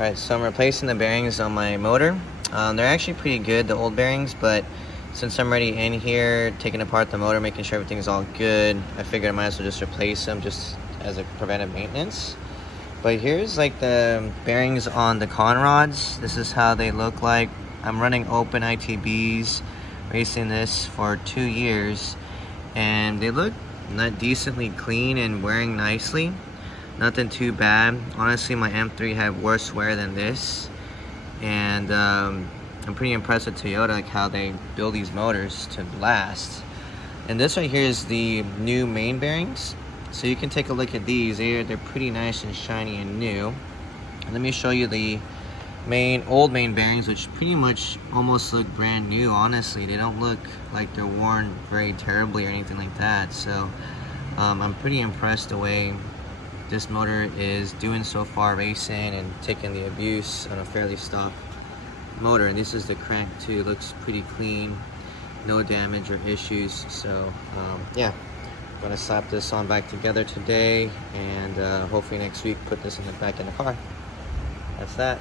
Alright, so I'm replacing the bearings on my motor. They're actually pretty good, the old bearings, but since I'm already in here, taking apart the motor, making sure everything's all good, I figured I might as well just replace them just as a preventive maintenance. But here's like the bearings on the con rods. This is how they look like. I'm running open ITBs, racing this for 2 years, and they look not decently clean and wearing nicely. Nothing too bad. Honestly, my M3 had worse wear than this, and I'm pretty impressed with Toyota, like how they build these motors to last. And this right here is the new main bearings. So you can take a look at these. They're pretty nice and shiny and new. Let me show you the old main bearings, which pretty much almost look brand new. Honestly, they don't look like they're worn very terribly or anything like that. So I'm pretty impressed the way this motor is doing so far racing and taking the abuse on a fairly stock motor. And this is the crank too. It looks pretty clean, no damage or issues. So yeah, I'm gonna slap this on back together today, and hopefully next week put this in the back in the car. That's that.